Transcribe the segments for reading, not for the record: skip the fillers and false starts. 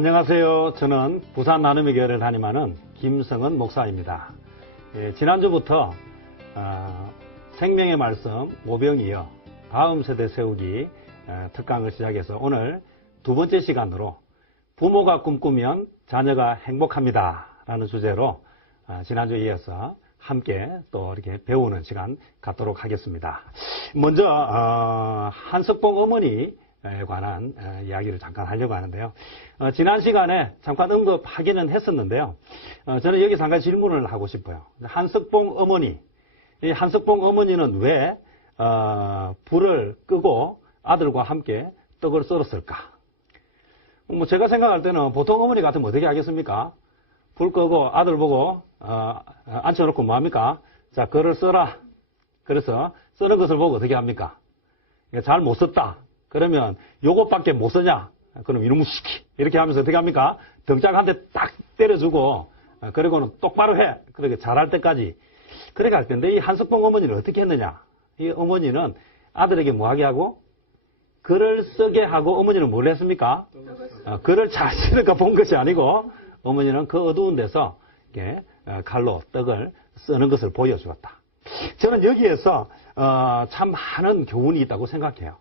안녕하세요. 저는 부산 나눔의 교회를 담임하는 김성은 목사입니다. 지난주부터 생명의 말씀 모병이어 다음 세대 세우기 특강을 시작해서 오늘 두 번째 시간으로 부모가 꿈꾸면 자녀가 행복합니다 라는 주제로 지난주에 이어서 함께 또 이렇게 배우는 시간 갖도록 하겠습니다. 먼저 한석봉 어머니에 관한 이야기를 잠깐 하려고 하는데요. 지난 시간에 잠깐 언급하기는 했었는데요. 저는 여기서 한 가지 질문을 하고 싶어요. 한석봉 어머니, 이 한석봉 어머니는 왜 불을 끄고 아들과 함께 떡을 썰었을까? 뭐 제가 생각할 때는 보통 어머니 같으면 어떻게 하겠습니까? 불 끄고 아들 보고 앉혀놓고 뭐합니까? 자, 그를 써라. 그래서 쓰는 것을 보고 어떻게 합니까? 잘 못 썼다. 그러면 요것밖에 못 쓰냐? 그럼 이놈의 시키. 이렇게 하면서 어떻게 합니까? 등짝 한 대 딱 때려주고 그리고는 똑바로 해. 그렇게 잘할 때까지 그렇게 할 텐데 이 한석봉 어머니는 어떻게 했느냐? 이 어머니는 아들에게 뭐하게 하고 글을 쓰게 하고 어머니는 뭘 했습니까? 글을 잘 쓰니까 본 것이 아니고 어머니는 그 어두운 데서 이렇게 칼로 떡을 쓰는 것을 보여주었다. 저는 여기에서 참 많은 교훈이 있다고 생각해요.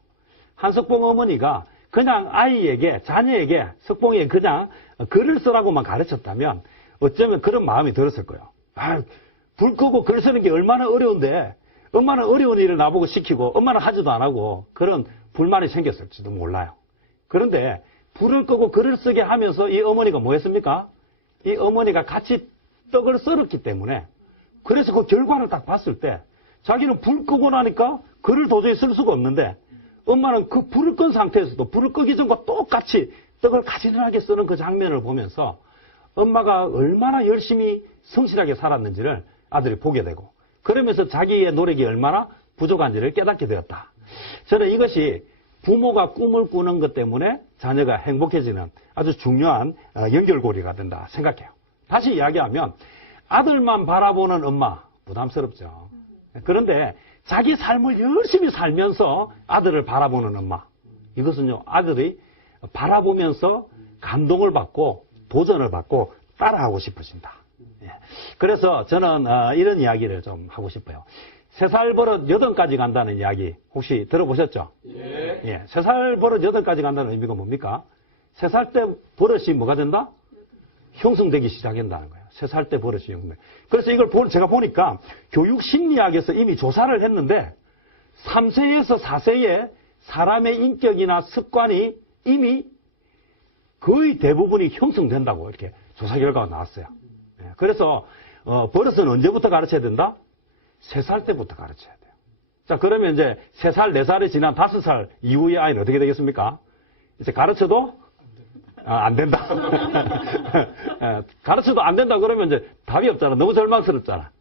한석봉 어머니가 그냥 아이에게, 자녀에게, 석봉에게 그냥 글을 쓰라고만 가르쳤다면 어쩌면 그런 마음이 들었을 거예요. 불 끄고 글 쓰는 게 얼마나 어려운데 엄마는 어려운 일을 나보고 시키고 엄마는 하지도 안 하고 그런 불만이 생겼을지도 몰라요. 그런데 불을 끄고 글을 쓰게 하면서 이 어머니가 뭐 했습니까? 이 어머니가 같이 떡을 썰었기 때문에 그래서 그 결과를 딱 봤을 때 자기는 불 끄고 나니까 글을 도저히 쓸 수가 없는데 엄마는 그 불을 끈 상태에서도 불을 끄기 전과 똑같이 떡을 가지런하게 쓰는 그 장면을 보면서 엄마가 얼마나 열심히 성실하게 살았는지를 아들이 보게 되고 그러면서 자기의 노력이 얼마나 부족한지를 깨닫게 되었다. 저는 이것이 부모가 꿈을 꾸는 것 때문에 자녀가 행복해지는 아주 중요한 연결고리가 된다 생각해요. 다시 이야기하면 아들만 바라보는 엄마 부담스럽죠. 그런데 자기 삶을 열심히 살면서 아들을 바라보는 엄마 이것은요 아들이 바라보면서 감동을 받고 도전을 받고 따라하고 싶어진다. 그래서 저는 이런 이야기를 좀 하고 싶어요. 3살 버릇 8까지 간다는 이야기 혹시 들어보셨죠? 예. 3살 버릇 8까지 간다는 의미가 뭡니까? 3살 때 버릇이 뭐가 된다? 형성되기 시작한다는 거예요. 3살 때 버릇이 형성돼. 그래서 이걸 제가 보니까 교육심리학에서 이미 조사를 했는데 3세에서 4세에 사람의 인격이나 습관이 이미 거의 대부분이 형성된다고 이렇게 조사 결과가 나왔어요. 그래서 버릇은 언제부터 가르쳐야 된다? 3살 때부터 가르쳐야 돼요. 자, 그러면 이제 3살, 4살이 지난 5살 이후의 아이는 어떻게 되겠습니까? 이제 가르쳐도 안 된다. 가르쳐도 안 된다 그러면 이제 답이 없잖아. 너무 절망스럽잖아.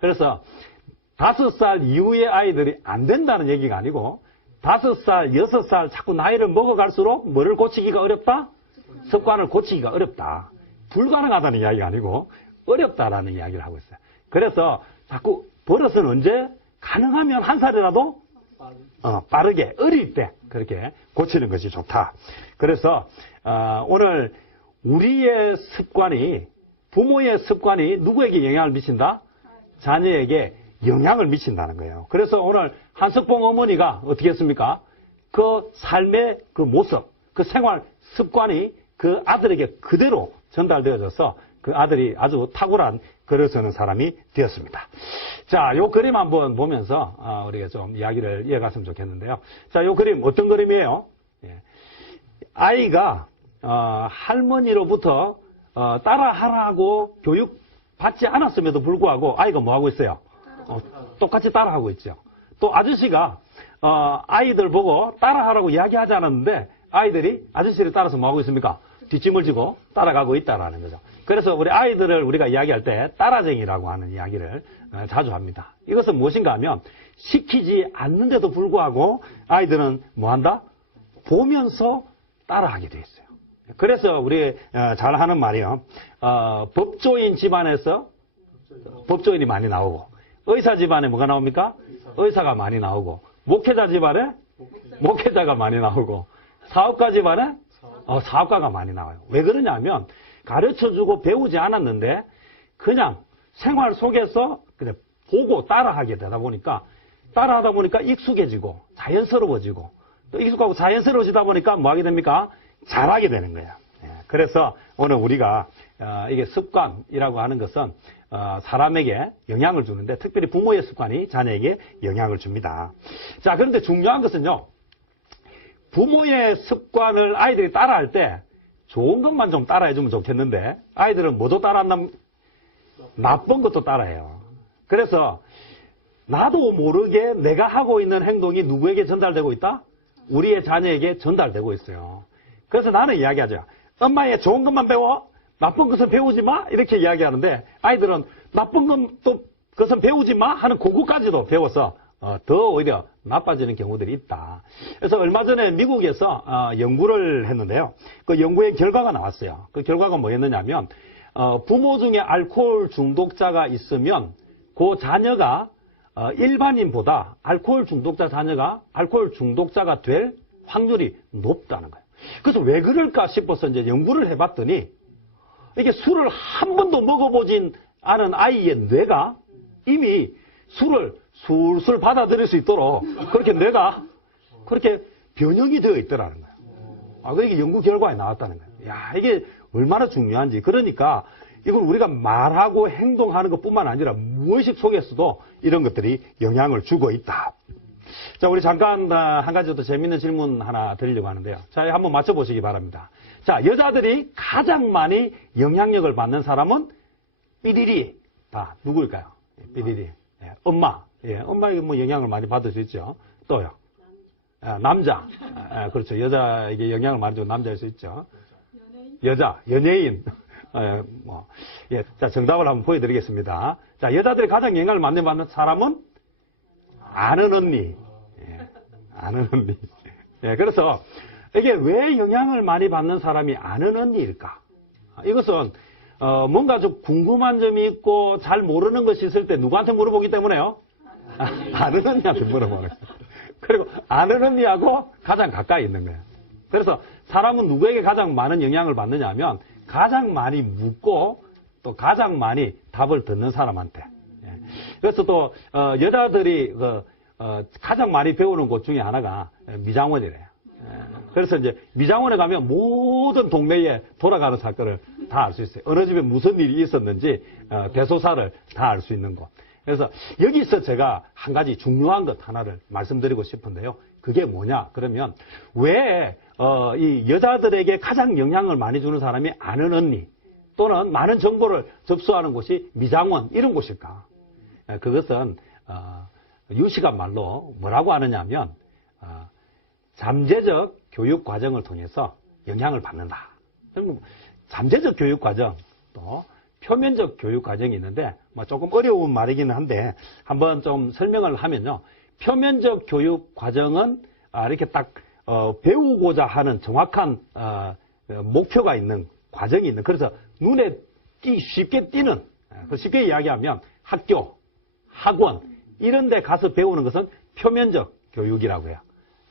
그래서 5살 이후의 아이들이 안 된다는 얘기가 아니고 5살, 6살 자꾸 나이를 먹어갈수록 뭐를 고치기가 어렵다? 습관을 고치기가 어렵다. 불가능하다는 이야기가 아니고 어렵다라는 이야기를 하고 있어요. 그래서 자꾸 버릇은 언제 가능하면 1살이라도 빠르게 어릴 때 그렇게 고치는 것이 좋다. 그래서 오늘 우리의 습관이 부모의 습관이 누구에게 영향을 미친다? 자녀에게 영향을 미친다는 거예요. 그래서 오늘 한석봉 어머니가 어떻게 했습니까? 그 삶의 그 모습, 그 생활 습관이 그 아들에게 그대로 전달되어져서 그 아들이 아주 탁월한 글을 쓰는 사람이 되었습니다. 자, 요 그림 한번 보면서 우리가 좀 이야기를 이어갔으면 좋겠는데요. 자, 요 그림 어떤 그림이에요? 아이가 할머니로부터 따라하라고 교육받지 않았음에도 불구하고 아이가 뭐하고 있어요? 똑같이 따라하고 있죠. 또 아저씨가 아이들 보고 따라하라고 이야기하지 않았는데 아이들이 아저씨를 따라서 뭐하고 있습니까? 뒷짐을 지고 따라가고 있다라는 거죠. 그래서 우리 아이들을 우리가 이야기할 때 따라쟁이라고 하는 이야기를 자주 합니다. 이것은 무엇인가 하면 시키지 않는데도 불구하고 아이들은 뭐한다? 보면서 따라하게 돼 있어요. 그래서 우리 잘 하는 말이요. 법조인 집안에서 법조인이 많이 나오고 의사 집안에 뭐가 나옵니까? 의사가 많이 나오고 목회자 집안에 목회자가 많이 나오고 사업가 집안에 사업가가 많이 나와요. 왜 그러냐면 가르쳐주고 배우지 않았는데 그냥 생활 속에서 그냥 보고 따라하게 되다 보니까 익숙해지고 자연스러워지고 또 익숙하고 자연스러워지다 보니까 뭐 하게 됩니까? 잘하게 되는 거예요. 그래서 오늘 우리가 이게 습관이라고 하는 것은 사람에게 영향을 주는데 특별히 부모의 습관이 자녀에게 영향을 줍니다. 자, 그런데 중요한 것은요. 부모의 습관을 아이들이 따라할 때 좋은 것만 좀 따라해주면 좋겠는데 아이들은 뭐도 따라한다면 나쁜 것도 따라해요. 그래서 나도 모르게 내가 하고 있는 행동이 누구에게 전달되고 있다? 우리의 자녀에게 전달되고 있어요. 그래서 나는 이야기하죠. 엄마의 좋은 것만 배워. 나쁜 것은 배우지 마. 이렇게 이야기하는데 아이들은 나쁜 것은 배우지 마 하는 그거까지도 배워서 더 오히려 나빠지는 경우들이 있다. 그래서 얼마 전에 미국에서 연구를 했는데요. 그 연구의 결과가 나왔어요. 그 결과가 뭐였느냐면 부모 중에 알코올 중독자가 있으면 그 자녀가 일반인보다 알코올 중독자 자녀가 알코올 중독자가 될 확률이 높다는 거예요. 그래서 왜 그럴까 싶어서 이제 연구를 해봤더니 이게 술을 한 번도 먹어보진 않은 아이의 뇌가 이미 술을 술술 받아들일 수 있도록 그렇게 뇌가 그렇게 변형이 되어 있더라는 거예요. 그게 연구 결과에 나왔다는 거예요. 야, 이게 얼마나 중요한지. 그러니까 이건 우리가 말하고 행동하는 것뿐만 아니라 무의식 속에서도 이런 것들이 영향을 주고 있다. 자, 우리 잠깐 한 가지 더 재밌는 질문 하나 드리려고 하는데요. 자, 한번 맞춰보시기 바랍니다. 자, 여자들이 가장 많이 영향력을 받는 사람은 삐리리. 다 누구일까요? 삐리리. 엄마. 엄마에게 뭐 영향을 많이 받을 수 있죠. 또요. 남자. 그렇죠. 여자에게 영향을 많이 주는 남자일 수 있죠. 연예인. 자, 정답을 한번 보여드리겠습니다. 자, 여자들이 가장 영향을 많이 받는 사람은 아는 언니. 아는 언니. 그래서 이게 왜 영향을 많이 받는 사람이 아는 언니일까? 이것은 뭔가 좀 궁금한 점이 있고 잘 모르는 것이 있을 때 누구한테 물어보기 때문에요? 아는 언니한테 물어보는 거예요. 그리고 아는 언니하고 가장 가까이 있는 거예요. 그래서 사람은 누구에게 가장 많은 영향을 받느냐 하면 가장 많이 묻고 또 가장 많이 답을 듣는 사람한테. 그래서 또 여자들이 가장 많이 배우는 곳 중에 하나가 미장원이래요. 그래서 이제 미장원에 가면 모든 동네에 돌아가는 사건을 다 알 수 있어요. 어느 집에 무슨 일이 있었는지 대소사를 다 알 수 있는 곳. 그래서 여기서 제가 한 가지 중요한 것 하나를 말씀드리고 싶은데요. 그게 뭐냐? 그러면 왜 이 여자들에게 가장 영향을 많이 주는 사람이 아는 언니 또는 많은 정보를 접수하는 곳이 미장원 이런 곳일까? 그것은 유시간 말로 뭐라고 하느냐면 잠재적 교육 과정을 통해서 영향을 받는다. 잠재적 교육 과정 또 표면적 교육 과정이 있는데 조금 어려운 말이기는 한데 한번 좀 설명을 하면요. 표면적 교육 과정은 이렇게 딱 배우고자 하는 정확한 목표가 있는 과정이 있는 그래서 눈에 쉽게 띄는 쉽게 이야기하면 학교, 학원 이런 데 가서 배우는 것은 표면적 교육이라고 해요.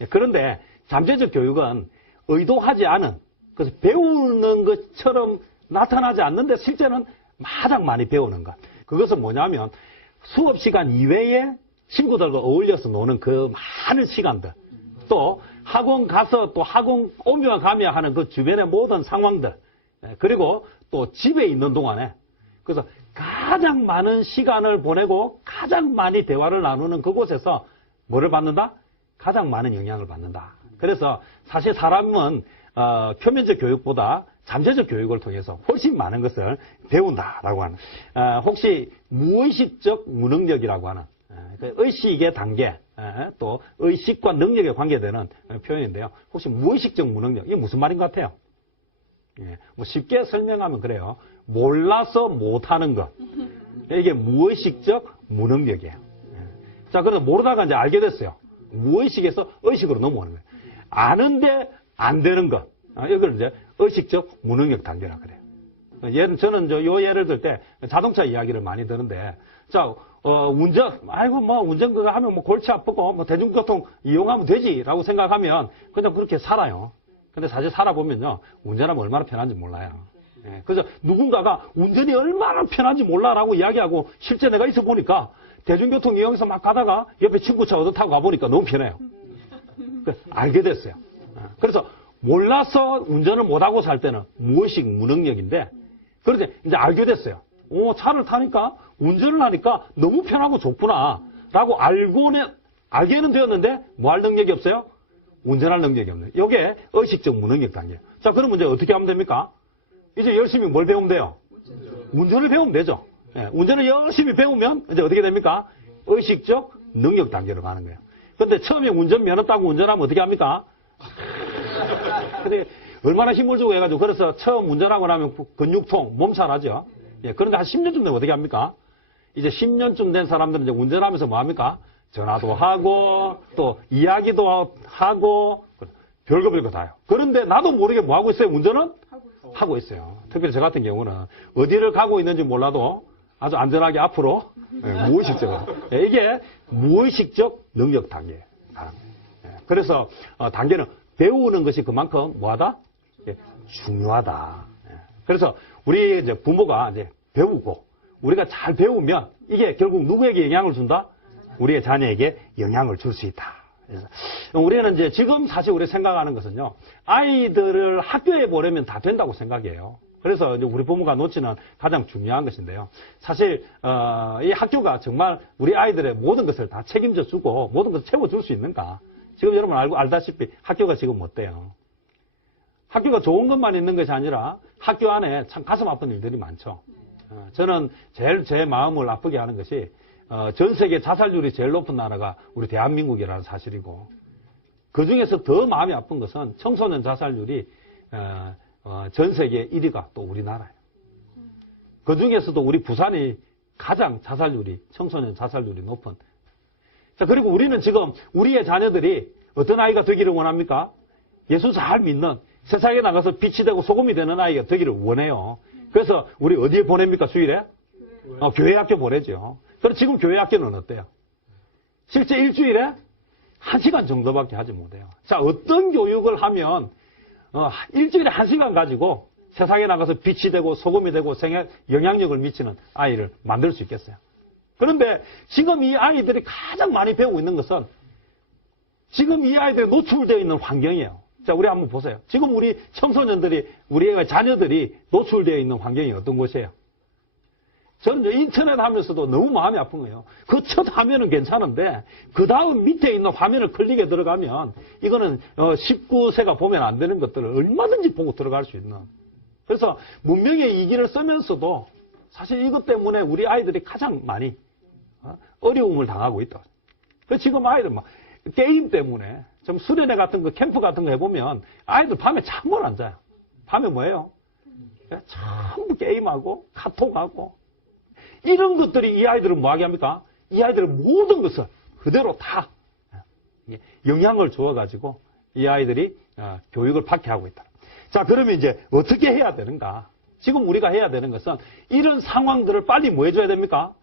그런데 잠재적 교육은 의도하지 않은 그래서 배우는 것처럼 나타나지 않는데 실제는 가장 많이 배우는 것. 그것은 뭐냐면 수업 시간 이외에 친구들과 어울려서 노는 그 많은 시간들. 또 학원 가서 또 학원 오며 가며 하는 그 주변의 모든 상황들. 그리고 또 집에 있는 동안에 그래서 가장 많은 시간을 보내고 가장 많이 대화를 나누는 그곳에서 뭐를 받는다? 가장 많은 영향을 받는다. 그래서 사실 사람은 표면적 교육보다 잠재적 교육을 통해서 훨씬 많은 것을 배운다라고 하는 혹시 무의식적 무능력이라고 하는 의식의 단계 또 의식과 능력에 관계되는 표현인데요. 혹시 무의식적 무능력 이게 무슨 말인 것 같아요? 뭐 쉽게 설명하면 그래요. 몰라서 못하는 것 이게 무의식적 무능력이에요. 자, 그래서 모르다가 이제 알게 됐어요. 무의식에서 의식으로 넘어오는 거예요. 아는데 안 되는 것. 이걸 이제 의식적 무능력 단계라 그래요. 저는 요 예를 들 때 자동차 이야기를 많이 드는데, 자, 운전 그거 하면 뭐 골치 아프고 뭐 대중교통 이용하면 되지라고 생각하면 그냥 그렇게 살아요. 근데 사실 살아보면요, 운전하면 얼마나 편한지 몰라요. 예, 그래서 누군가가 운전이 얼마나 편한지 몰라라고 이야기하고 실제 내가 있어 보니까 대중교통 이용해서 막 가다가 옆에 친구 차 얻어 타고 가보니까 너무 편해요. 알게 됐어요. 그래서 몰라서 운전을 못하고 살 때는 무의식 무능력인데, 그런데 이제 알게 됐어요. 차를 타니까, 운전을 하니까 너무 편하고 좋구나 라고 알게는 되었는데 뭐 할 능력이 없어요? 운전할 능력이 없네요. 이게 의식적 무능력 단계예요. 자, 그럼 이제 어떻게 하면 됩니까? 이제 열심히 뭘 배우면 돼요? 운전을 배우면 되죠. 예, 운전을 열심히 배우면 이제 어떻게 됩니까? 의식적 능력 단계로 가는 거예요. 근데 처음에 운전면허 따고 운전하면 어떻게 합니까? 근데 얼마나 힘을 주고 해가지고, 그래서 처음 운전하고 나면 근육통, 몸살하죠. 예, 그런데 한 10년쯤 되면 어떻게 합니까? 이제 10년쯤 된 사람들은 이제 운전하면서 뭐 합니까? 전화도 하고, 또 이야기도 하고, 별거 다 해요. 그런데 나도 모르게 뭐 하고 있어요? 운전은? 하고 있어요. 특별히 저 같은 경우는 어디를 가고 있는지 몰라도 아주 안전하게 앞으로, 무의식적으로. 이게 무의식적 능력 단계예요. 그래서 단계는 배우는 것이 그만큼 뭐하다? 중요하다. 그래서 우리 이제 부모가 이제 배우고 우리가 잘 배우면 이게 결국 누구에게 영향을 준다? 우리의 자녀에게 영향을 줄 수 있다. 그래서 우리는 이제 지금 사실 우리 생각하는 것은요, 아이들을 학교에 보내면 다 된다고 생각해요. 그래서 이제 우리 부모가 놓치는 가장 중요한 것인데요. 사실 이 학교가 정말 우리 아이들의 모든 것을 다 책임져 주고 모든 것을 채워줄 수 있는가? 지금 여러분 알다시피 학교가 지금 어때요? 학교가 좋은 것만 있는 것이 아니라 학교 안에 참 가슴 아픈 일들이 많죠. 저는 제일 제 마음을 아프게 하는 것이 전 세계 자살률이 제일 높은 나라가 우리 대한민국이라는 사실이고, 그 중에서 더 마음이 아픈 것은 청소년 자살률이 전 세계 1위가 또 우리나라예요. 그 중에서도 우리 부산이 가장 청소년 자살률이 높은. 자, 그리고 우리는 지금 우리의 자녀들이 어떤 아이가 되기를 원합니까? 예수 잘 믿는, 세상에 나가서 빛이 되고 소금이 되는 아이가 되기를 원해요. 그래서 우리 어디에 보냅니까, 주일에? 교회 학교 보내죠. 그럼 지금 교회 학교는 어때요? 실제 일주일에 1시간 정도밖에 하지 못해요. 자, 어떤 교육을 하면 일주일에 1시간 가지고 세상에 나가서 빛이 되고 소금이 되고 영향력을 미치는 아이를 만들 수 있겠어요? 그런데 지금 이 아이들이 가장 많이 배우고 있는 것은 지금 이 아이들이 노출되어 있는 환경이에요. 자, 우리 한번 보세요. 지금 우리 청소년들이, 우리의 자녀들이 노출되어 있는 환경이 어떤 곳이에요? 저는 인터넷 하면서도 너무 마음이 아픈 거예요. 그 첫 화면은 괜찮은데 그 다음 밑에 있는 화면을 클릭해 들어가면 이거는 19세가 보면 안 되는 것들을 얼마든지 보고 들어갈 수 있는. 그래서 문명의 이기를 쓰면서도 사실 이것 때문에 우리 아이들이 가장 많이 어려움을 당하고 있다. 그래서 지금 아이들 막 게임 때문에 좀 수련회 같은 거, 캠프 같은 거 해보면 아이들 밤에 잠을 안 자요. 밤에 뭐예요? 전부 게임하고 카톡하고 이런 것들이 이 아이들은 뭐하게 합니까? 이 아이들은 모든 것을 그대로 다 영향을 주어가지고 이 아이들이 교육을 박해하고 있다. 자, 그러면 이제 어떻게 해야 되는가? 지금 우리가 해야 되는 것은 이런 상황들을 빨리 뭐 해줘야 됩니까?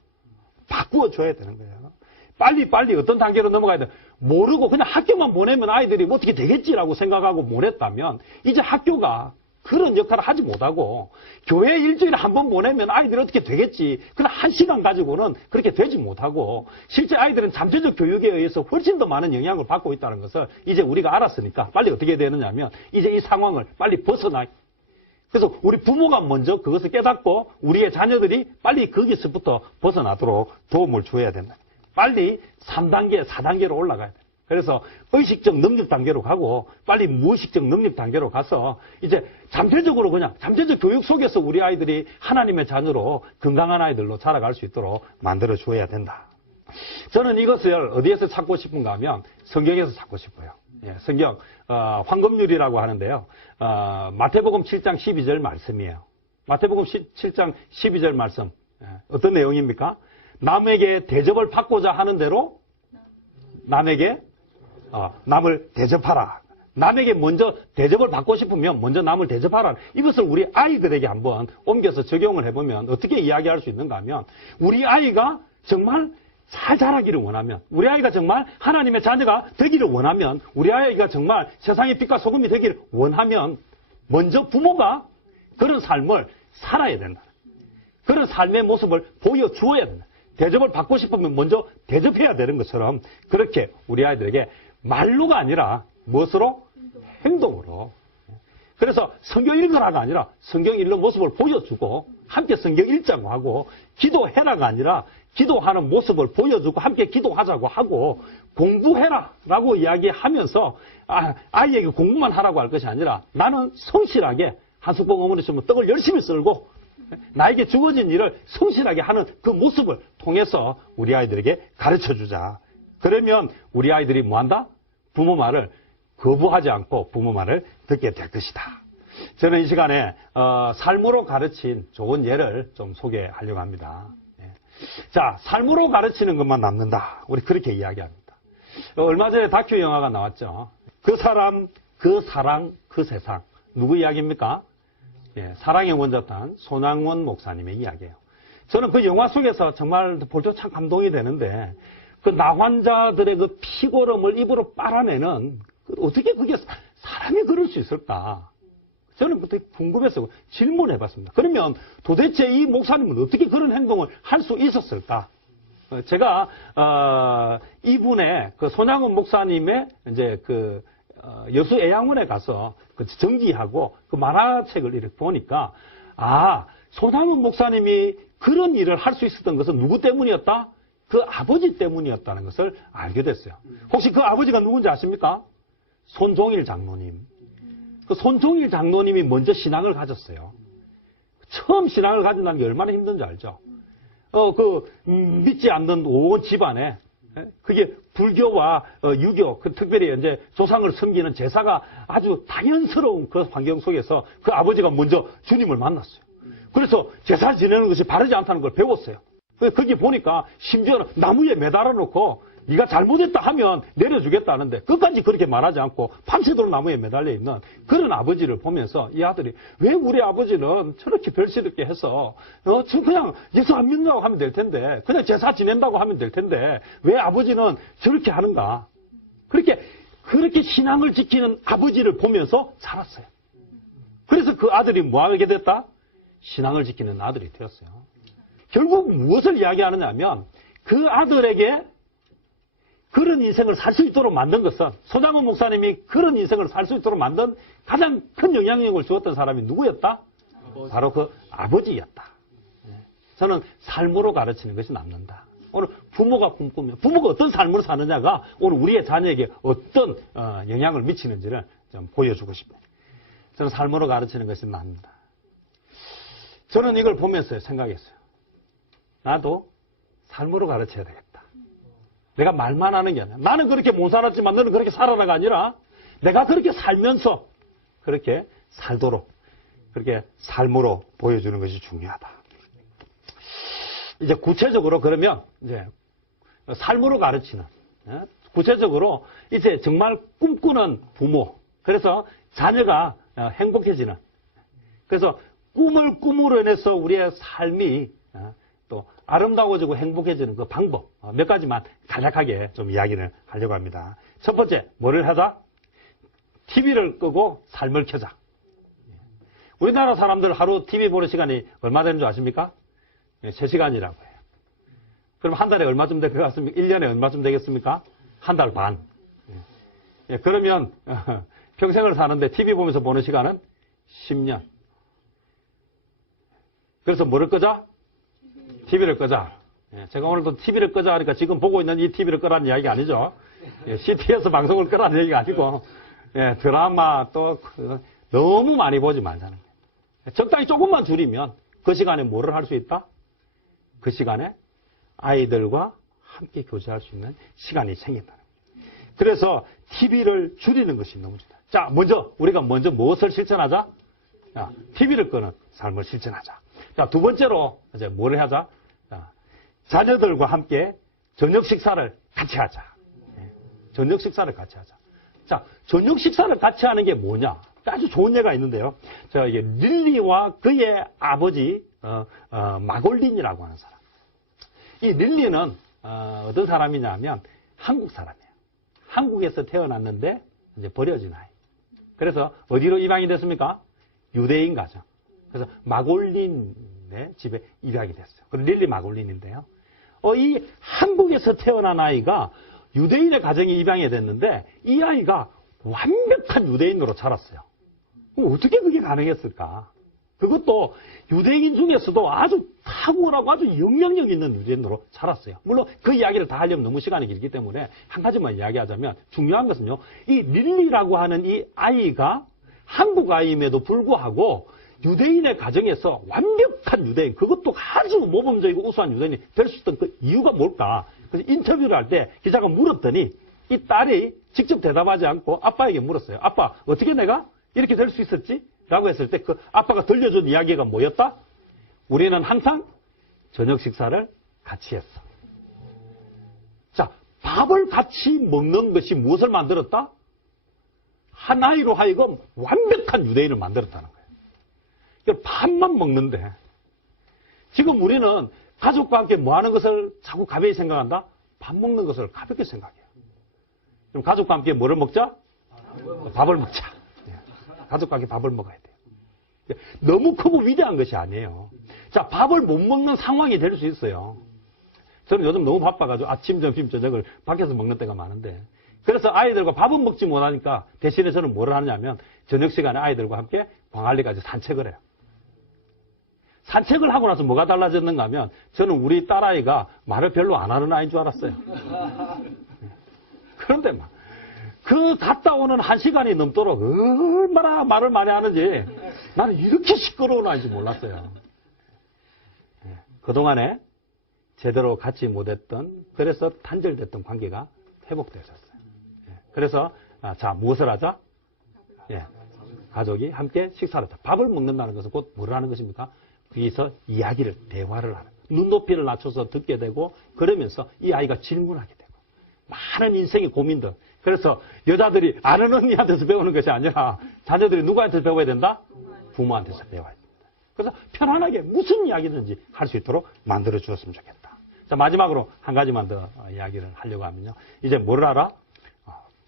바꾸어줘야 되는 거예요. 빨리 어떤 단계로 넘어가야 돼? 모르고 그냥 학교만 보내면 아이들이 뭐 어떻게 되겠지라고 생각하고 보냈다면 이제 학교가 그런 역할을 하지 못하고 교회 일주일에 한 번 보내면 아이들이 어떻게 되겠지. 그냥 1시간 가지고는 그렇게 되지 못하고 실제 아이들은 잠재적 교육에 의해서 훨씬 더 많은 영향을 받고 있다는 것을 이제 우리가 알았으니까 빨리 어떻게 되느냐 하면 이제 이 상황을 빨리 벗어나. 그래서 우리 부모가 먼저 그것을 깨닫고 우리의 자녀들이 빨리 거기서부터 벗어나도록 도움을 줘야 된다. 빨리 3단계, 4단계로 올라가야 돼. 그래서 의식적 능력 단계로 가고 빨리 무의식적 능력 단계로 가서 이제 잠재적으로 그냥 잠재적 교육 속에서 우리 아이들이 하나님의 자녀로 건강한 아이들로 자라갈 수 있도록 만들어 줘야 된다. 저는 이것을 어디에서 찾고 싶은가 하면 성경에서 찾고 싶어요. 예, 성경 황금률이라고 하는데요. 마태복음 7장 12절 말씀이에요. 마태복음 7장 12절 말씀. 어떤 내용입니까? 남에게 대접을 받고자 하는 대로 남에게 남을 대접하라. 남에게 먼저 대접을 받고 싶으면 먼저 남을 대접하라. 이것을 우리 아이들에게 한번 옮겨서 적용을 해보면 어떻게 이야기할 수 있는가 하면 우리 아이가 정말 잘 자라기를 원하면, 우리 아이가 정말 하나님의 자녀가 되기를 원하면, 우리 아이가 정말 세상의 빛과 소금이 되기를 원하면 먼저 부모가 그런 삶을 살아야 된다. 그런 삶의 모습을 보여주어야 된다. 대접을 받고 싶으면 먼저 대접해야 되는 것처럼 그렇게 우리 아이들에게 말로가 아니라 무엇으로? 행동으로. 그래서 성경 읽으라가 아니라 성경 읽는 모습을 보여주고 함께 성경 읽자고 하고, 기도해라가 아니라 기도하는 모습을 보여주고 함께 기도하자고 하고, 공부해라라고 이야기하면서 아이에게 공부만 하라고 할 것이 아니라 나는 성실하게 한 숟가락 어머니처럼 떡을 열심히 썰고 나에게 주어진 일을 성실하게 하는 그 모습을 통해서 우리 아이들에게 가르쳐주자. 그러면 우리 아이들이 뭐한다? 부모 말을 거부하지 않고 부모 말을 듣게 될 것이다. 저는 이 시간에 삶으로 가르친 좋은 예를 좀 소개하려고 합니다. 자, 삶으로 가르치는 것만 남는다. 우리 그렇게 이야기합니다. 얼마 전에 다큐 영화가 나왔죠. 그 사람, 그 사랑, 그 세상. 누구 이야기입니까? 사랑의 원자탄 손양원 목사님의 이야기예요. 저는 그 영화 속에서 정말 볼 때 참 감동이 되는데, 그 나환자들의 그 피고름을 입으로 빨아내는, 어떻게 그게 사람이 그럴 수 있을까? 저는 그때 궁금해서 질문을 해봤습니다. 그러면 도대체 이 목사님은 어떻게 그런 행동을 할 수 있었을까? 제가 이분의 그 손양원 목사님의 이제 그 여수애양원에 가서 그 정기하고 그 만화책을 이렇게 보니까, 손양원 목사님이 그런 일을 할 수 있었던 것은 누구 때문이었다? 그 아버지 때문이었다는 것을 알게 됐어요. 혹시 그 아버지가 누군지 아십니까? 손종일 장로님. 그 손종일 장로님이 먼저 신앙을 가졌어요. 처음 신앙을 가진다는 게 얼마나 힘든지 알죠? 믿지 않는 온 집안에, 그게 불교와 유교, 특별히 이제 조상을 섬기는 제사가 아주 당연스러운 그 환경 속에서 그 아버지가 먼저 주님을 만났어요. 그래서 제사 지내는 것이 바르지 않다는 걸 배웠어요. 거기 보니까 심지어는 나무에 매달아 놓고 네가 잘못했다 하면 내려주겠다는데 끝까지 그렇게 말하지 않고 밤새도록 나무에 매달려 있는 그런 아버지를 보면서 이 아들이, 왜 우리 아버지는 저렇게 별시럽게 해서 그냥 예수 안 믿는다고 하면 될 텐데, 그냥 제사 지낸다고 하면 될 텐데 왜 아버지는 저렇게 하는가? 그렇게 신앙을 지키는 아버지를 보면서 자랐어요. 그래서 그 아들이 뭐 하게 됐다? 신앙을 지키는 아들이 되었어요. 결국 무엇을 이야기하느냐 하면, 그 아들에게 그런 인생을 살 수 있도록 만든 것은, 손양원 목사님이 그런 인생을 살 수 있도록 만든 가장 큰 영향력을 주었던 사람이 누구였다? 바로 그 아버지였다. 저는 삶으로 가르치는 것이 남는다. 오늘 부모가 꿈꾸면, 부모가 어떤 삶을 사느냐가 오늘 우리의 자녀에게 어떤 영향을 미치는지를 좀 보여주고 싶어요. 저는 삶으로 가르치는 것이 남는다. 저는 이걸 보면서 생각했어요. 나도 삶으로 가르쳐야 되겠다. 내가 말만 하는 게 아니라, 나는 그렇게 못 살았지만 너는 그렇게 살아라가 아니라, 내가 그렇게 살면서 그렇게 살도록, 그렇게 삶으로 보여주는 것이 중요하다. 이제 구체적으로 그러면 이제 삶으로 가르치는, 구체적으로 이제 정말 꿈꾸는 부모, 그래서 자녀가 행복해지는, 그래서 꿈으로 인해서 우리의 삶이 또 아름다워지고 행복해지는 그 방법 몇 가지만 간략하게 좀 이야기를 하려고 합니다. 첫 번째, 뭐를 하자? TV를 끄고 삶을 켜자. 우리나라 사람들 하루 TV 보는 시간이 얼마 되는 줄 아십니까? 3시간이라고 해요. 그럼 한 달에 얼마쯤 될 것 같습니까? 1년에 얼마쯤 되겠습니까? 한 달 반. 그러면 평생을 사는데 TV 보면서 보는 시간은 10년. 그래서 뭐를 끄자? TV를 끄자. 제가 오늘도 TV를 끄자 하니까 지금 보고 있는 이 TV를 끄라는 이야기가 아니죠. CT에서 방송을 끄라는 얘기가 아니고, 드라마 또 너무 많이 보지 말자는 거예요. 적당히 조금만 줄이면 그 시간에 뭐를 할 수 있다? 그 시간에 아이들과 함께 교제할 수 있는 시간이 생긴다. 그래서 TV를 줄이는 것이 너무 좋다. 자, 우리가 먼저 무엇을 실천하자? TV를 끄는 삶을 실천하자. 자, 두 번째로 이제 뭐를 하자? 자녀들과 함께 저녁 식사를 같이 하자. 저녁 식사를 같이 하자. 자, 저녁 식사를 같이 하는 게 뭐냐? 아주 좋은 예가 있는데요. 자, 이게 릴리와 그의 아버지 마골린이라고 하는 사람. 이 릴리는 어떤 사람이냐면 한국 사람이에요. 한국에서 태어났는데 이제 버려진 아이. 그래서 어디로 입양이 됐습니까? 유대인 가정. 그래서 마골린의 집에 입양이 됐어요. 그 릴리 마골린인데요. 이 한국에서 태어난 아이가 유대인의 가정에 입양이 됐는데 이 아이가 완벽한 유대인으로 자랐어요. 어떻게 그게 가능했을까? 그것도 유대인 중에서도 아주 탁월하고 아주 영향력 있는 유대인으로 자랐어요. 물론 그 이야기를 다 하려면 너무 시간이 길기 때문에 한 가지만 이야기하자면 중요한 것은요. 이 릴리라고 하는 이 아이가 한국 아이임에도 불구하고 유대인의 가정에서 완벽한 유대인, 그것도 아주 모범적이고 우수한 유대인이 될 수 있던 그 이유가 뭘까? 그래서 인터뷰를 할 때 기자가 물었더니 이 딸이 직접 대답하지 않고 아빠에게 물었어요. 아빠, 어떻게 내가 이렇게 될 수 있었지? 라고 했을 때 그 아빠가 들려준 이야기가 뭐였다? 우리는 항상 저녁 식사를 같이 했어. 자, 밥을 같이 먹는 것이 무엇을 만들었다? 한 아이로 하여금 완벽한 유대인을 만들었다는 거예요. 밥만 먹는데 지금 우리는 가족과 함께 뭐 하는 것을 자꾸 가벼이 생각한다? 밥 먹는 것을 가볍게 생각해요. 그럼 가족과 함께 뭐를 먹자? 밥을 먹자. 가족과 함께 밥을 먹어야 돼요. 너무 크고 위대한 것이 아니에요. 자, 밥을 못 먹는 상황이 될 수 있어요. 저는 요즘 너무 바빠가지고 아침, 점심, 저녁을 밖에서 먹는 때가 많은데 그래서 아이들과 밥은 먹지 못하니까 대신에 저는 뭘 하냐면 저녁 시간에 아이들과 함께 광안리까지 산책을 해요. 산책을 하고 나서 뭐가 달라졌는가 하면 저는 우리 딸아이가 말을 별로 안 하는 아이인 줄 알았어요. 그런데 막 그 갔다 오는 1시간이 넘도록 얼마나 말을 많이 하는지 나는 이렇게 시끄러운 아이인지 몰랐어요. 그동안에 제대로 같이 못했던 그래서 단절됐던 관계가 회복되셨어요. 그래서 자 무엇을 하자? 가족이 함께 식사를 하자. 밥을 먹는다는 것은 곧 뭘 하는 것입니까? 거기서 이야기를 대화를 하는 눈높이를 낮춰서 듣게 되고 그러면서 이 아이가 질문하게 되고 많은 인생의 고민들. 그래서 여자들이 아는 언니한테서 배우는 것이 아니라 자녀들이 누구한테서 배워야 된다? 부모한테서 배워야 된다. 그래서 편안하게 무슨 이야기든지 할 수 있도록 만들어 주었으면 좋겠다. 자, 마지막으로 한 가지만 더 이야기를 하려고 하면요. 이제 뭘 하라?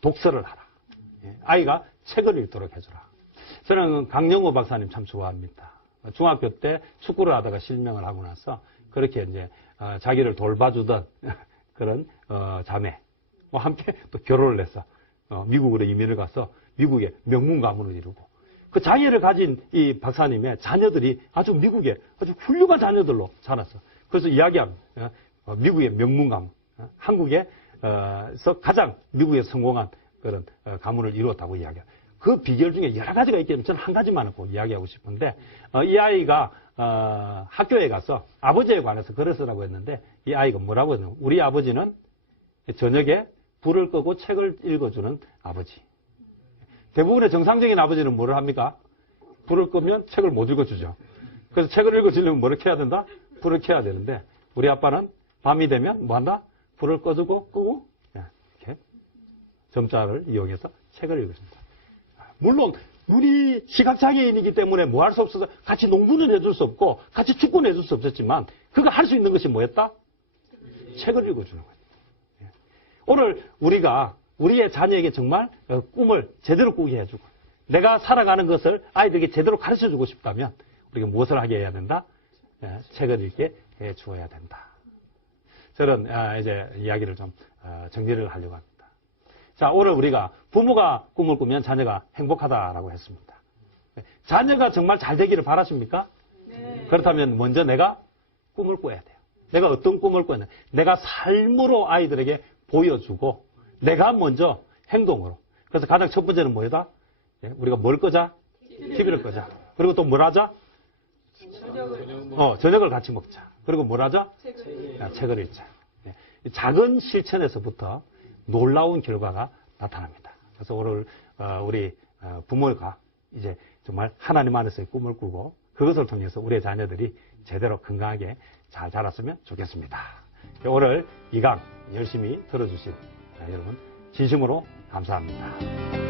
독서를 하라. 아이가 책을 읽도록 해주라. 저는 강영호 박사님 참 좋아합니다. 중학교 때 축구를 하다가 실명을 하고 나서 그렇게 이제 자기를 돌봐주던 그런 자매와 함께 또 결혼을 해서 미국으로 이민을 가서 미국의 명문 가문을 이루고 그 장애를 가진 이 박사님의 자녀들이 아주 미국의 아주 훌륭한 자녀들로 자랐어. 그래서 이야기합니다. 미국의 명문 가문, 한국에서 가장 미국에서 성공한 그런 가문을 이루었다고 이야기해요. 그 비결 중에 여러 가지가 있기 때문에 저는 한 가지만 꼭 이야기하고 싶은데 이 아이가 학교에 가서 아버지에 관해서 글을 쓰라고 했는데 이 아이가 뭐라고 했냐면 우리 아버지는 저녁에 불을 끄고 책을 읽어주는 아버지. 대부분의 정상적인 아버지는 뭐를 합니까? 불을 끄면 책을 못 읽어주죠. 그래서 책을 읽어주려면 뭐를 켜야 된다? 불을 켜야 되는데 우리 아빠는 밤이 되면 뭐 한다? 불을 꺼주고 끄고 이렇게 점자를 이용해서 책을 읽어줍니다. 물론 눈이 시각장애인이기 때문에 뭐 할 수 없어서 같이 농구는 해줄 수 없고 같이 축구는 해줄 수 없었지만 그가 할 수 있는 것이 뭐였다? 책을 읽어주는 거예요. 오늘 우리가 우리의 자녀에게 정말 꿈을 제대로 꾸게 해주고 내가 살아가는 것을 아이들에게 제대로 가르쳐주고 싶다면 우리가 무엇을 하게 해야 된다? 책을 읽게 해주어야 된다. 저는 이제 이야기를 좀 정리를 하려고 합니다. 자, 오늘 우리가 부모가 꿈을 꾸면 자녀가 행복하다라고 했습니다. 자녀가 정말 잘 되기를 바라십니까? 네. 그렇다면 먼저 내가 꿈을 꿔야 돼요. 내가 어떤 꿈을 꿔야 되냐? 내가 삶으로 아이들에게 보여주고 내가 먼저 행동으로. 그래서 가장 첫 번째는 뭐다? 우리가 뭘 끄자? TV를 끄자. 그리고 또 뭘 하자? 저녁을 같이 먹자. 그리고 뭘 하자? 책을 읽자. 작은 실천에서부터 놀라운 결과가 나타납니다. 그래서 오늘 우리 부모가 이제 정말 하나님 안에서의 꿈을 꾸고 그것을 통해서 우리의 자녀들이 제대로 건강하게 잘 자랐으면 좋겠습니다. 오늘 이 강 열심히 들어주신 여러분 진심으로 감사합니다.